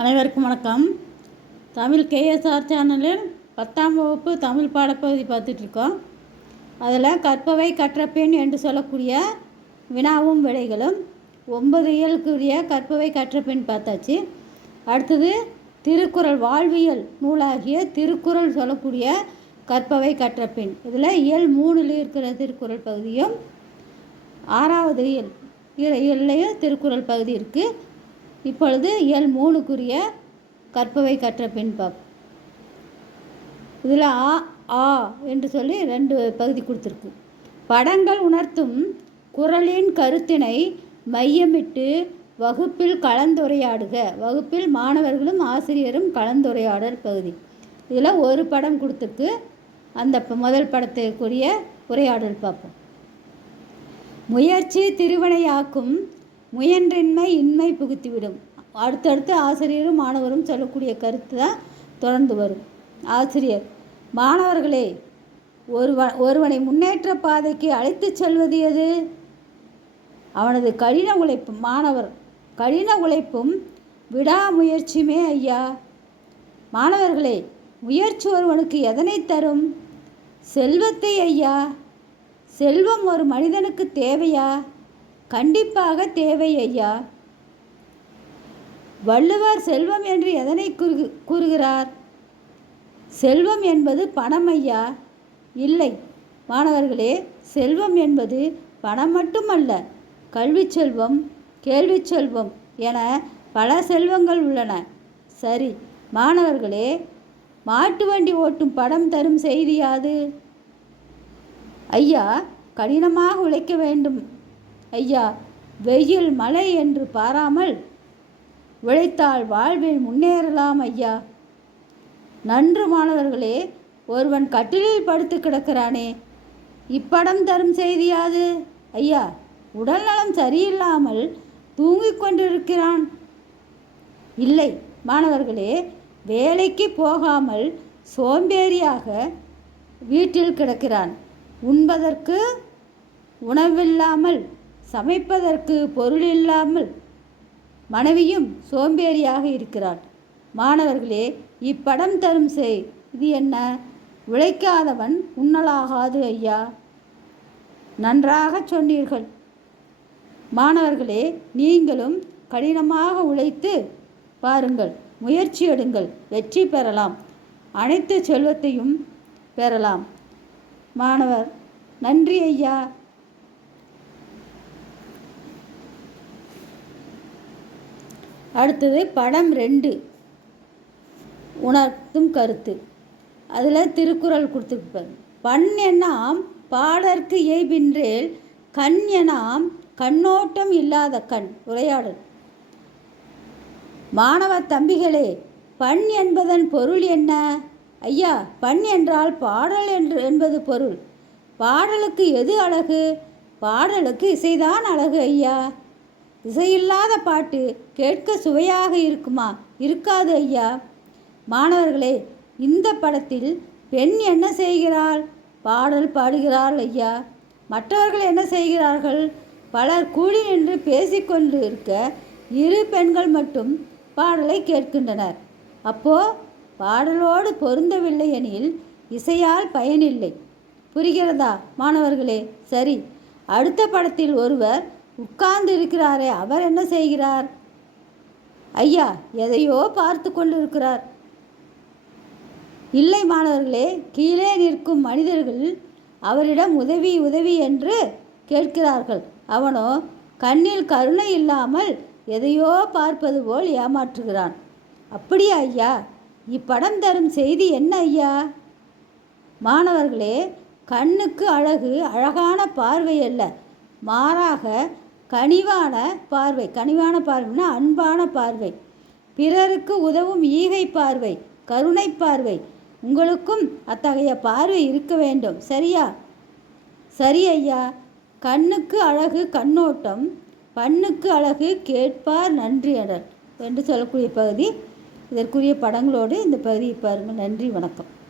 அனைவருக்கும் வணக்கம். தமிழ் கேஎஸ்ஆர் சேனலில் பத்தாம் வகுப்பு தமிழ் பாடப்பகுதி பார்த்துட்ருக்கோம். அதில் கற்பவை கற்றப்பெண் என்று சொல்லக்கூடிய வினாவும் விடைகளும் ஒன்பது இயலுக்குரிய கற்பவை கற்றப்பெண் பார்த்தாச்சு. அடுத்தது திருக்குறள் வாழ்வியல் நூலாகிய திருக்குறள் சொல்லக்கூடிய கற்பவை கற்றப்பெண் இதில் இயல் மூணில் இருக்கிற திருக்குறள் பகுதியும் ஆறாவது இயல் இயல்லையும் திருக்குறள் பகுதி இருக்குது இப்பொழுது இயல் மூணுக்குரிய கற்பவை கற்ற பின் பார்ப்போம் இதில் ஆ ஆ என்று சொல்லி ரெண்டு பகுதி கொடுத்துருக்கு. படங்கள் உணர்த்தும் குரலின் கருத்தினை மையமிட்டு வகுப்பில் கலந்துரையாடுக. வகுப்பில் மாணவர்களும் ஆசிரியரும் கலந்துரையாடல் பகுதி. இதில் ஒரு படம் கொடுத்துருக்கு. அந்த முதல் படத்துக்குரிய உரையாடல் பார்ப்போம். முயற்சி திருவினையாக்கும் முயன்றின்மை இன்மை புகுத்திவிடும். அடுத்தடுத்து ஆசிரியரும் மாணவரும் சொல்லக்கூடிய கருத்து தான் தொடர்ந்து வரும். ஆசிரியர் மாணவர்களே ஒருவன் ஒருவனை முன்னேற்ற பாதைக்கு அழைத்து செல்வது எது? அவனது கடின உழைப்பு மாணவர் கடின உழைப்பும் விடாமுயற்சியுமே ஐயா. மாணவர்களே முயற்சி ஒருவனுக்கு எதனை தரும்? செல்வத்தை ஐயா. செல்வம் ஒரு மனிதனுக்கு தேவையா? கண்டிப்பாக தேவை ஐயா. வள்ளுவர் செல்வம் என்று எதனை கூறு கூறுகிறார்? செல்வம் என்பது பணம் ஐயா. இல்லை மாணவர்களே செல்வம் என்பது பணம் மட்டுமல்ல கல்வி செல்வம் கேள்வி செல்வம் என பல செல்வங்கள் உள்ளன. சரி மாணவர்களே மாட்டு வண்டி ஓட்டும் படம் தரும் செய்தியாது ஐயா கடினமாக உழைக்க வேண்டும். ஐயா வெயில் மழை என்று பாராமல் உழைத்தால் வாழ்வில் முன்னேறலாம் ஐயா. நன்று மாணவர்களே ஒருவன் கட்டிலில் படுத்து கிடக்கிறானே இப்படம் தரும் செய்தியாது ஐயா உடல்நலம் சரியில்லாமல் தூங்கிக் கொண்டிருக்கிறான். இல்லை மாணவர்களே வேலைக்கு போகாமல் சோம்பேறியாக வீட்டில் கிடக்கிறான். உண்பதற்கு உணவில்லாமல் சமைப்பதற்கு பொருள் இல்லாமல் மனைவியும் சோம்பேறியாக இருக்கிறாள். மாணவர்களே இப்படம் தரும் செய். இது என்ன? உழைக்காதவன் உண்ணலாகாது ஐயா. நன்றாக சொன்னீர்கள். மாணவர்களே நீங்களும் கடினமாக உழைத்து பாருங்கள். முயற்சி எடுங்கள். வெற்றி பெறலாம். அனைத்து செல்வத்தையும் பெறலாம். மாணவர் நன்றி ஐயா. அடுத்தது படம் ரெண்டு. உணர்த்தும் கருத்து. அதில் திருக்குறள் கொடுத்துருப்பார் பண் என்னாம் பாடற்கு இயைபின்றேல் கண் எனாம் கண்ணோட்டம் இல்லாத கண். உரையாடல். மாணவ தம்பிகளே பண் என்பதன் பொருள் என்ன? ஐயா பண் என்றால் பாடல் என்று என்பது பொருள். பாடலுக்கு எது அழகு? பாடலுக்கு இசைதான் அழகு ஐயா. இசையில்லாத பாட்டு கேட்க சுவையாக இருக்குமா? இருக்காது ஐயா. மாணவர்களே இந்த படத்தில் பெண் என்ன செய்கிறாள்? பாடல் பாடுகிறாள் ஐயா. மற்றவர்கள் என்ன செய்கிறார்கள்? பலர் கூடி நின்று பேசிக்கொண்டு இருக்க இரு பெண்கள் மட்டும் பாடலை கேட்கின்றனர். அப்போ பாடலோடு பொருந்தவில்லை எனில் இசையால் பயனில்லை. புரிகிறதா மாணவர்களே? சரி. அடுத்த படத்தில் ஒருவர் உட்கார்ந்து இருக்கிறாரே அவர் என்ன செய்கிறார்? ஐயா எதையோ பார்த்து கொண்டிருக்கிறார். இல்லை மாணவர்களே கீழே நிற்கும் மனிதர்கள் அவரிடம் உதவி உதவி என்று கேட்கிறார்கள். அவனோ கண்ணில் கருணை இல்லாமல் எதையோ பார்ப்பது போல் ஏமாற்றுகிறான். அப்படியா ஐயா? இப்படம் தரும் செய்தி என்ன ஐயா? மாணவர்களே கண்ணுக்கு அழகு அழகான பார்வை அல்ல. மாறாக கனிவான பார்வை. கனிவான பார்வைனா அன்பான பார்வை. பிறருக்கு உதவும் ஈகை பார்வை கருணை பார்வை. உங்களுக்கும் அத்தகைய பார்வை இருக்க வேண்டும். சரியா? சரி ஐயா. கண்ணுக்கு அழகு கண்ணோட்டம். பண்ணுக்கு அழகு கேட்பார் நன்றி அடல் என்று சொல்லக்கூடிய பகுதி. இதற்குரிய படங்களோடு இந்த பகுதியை பாருங்கள். நன்றி வணக்கம்.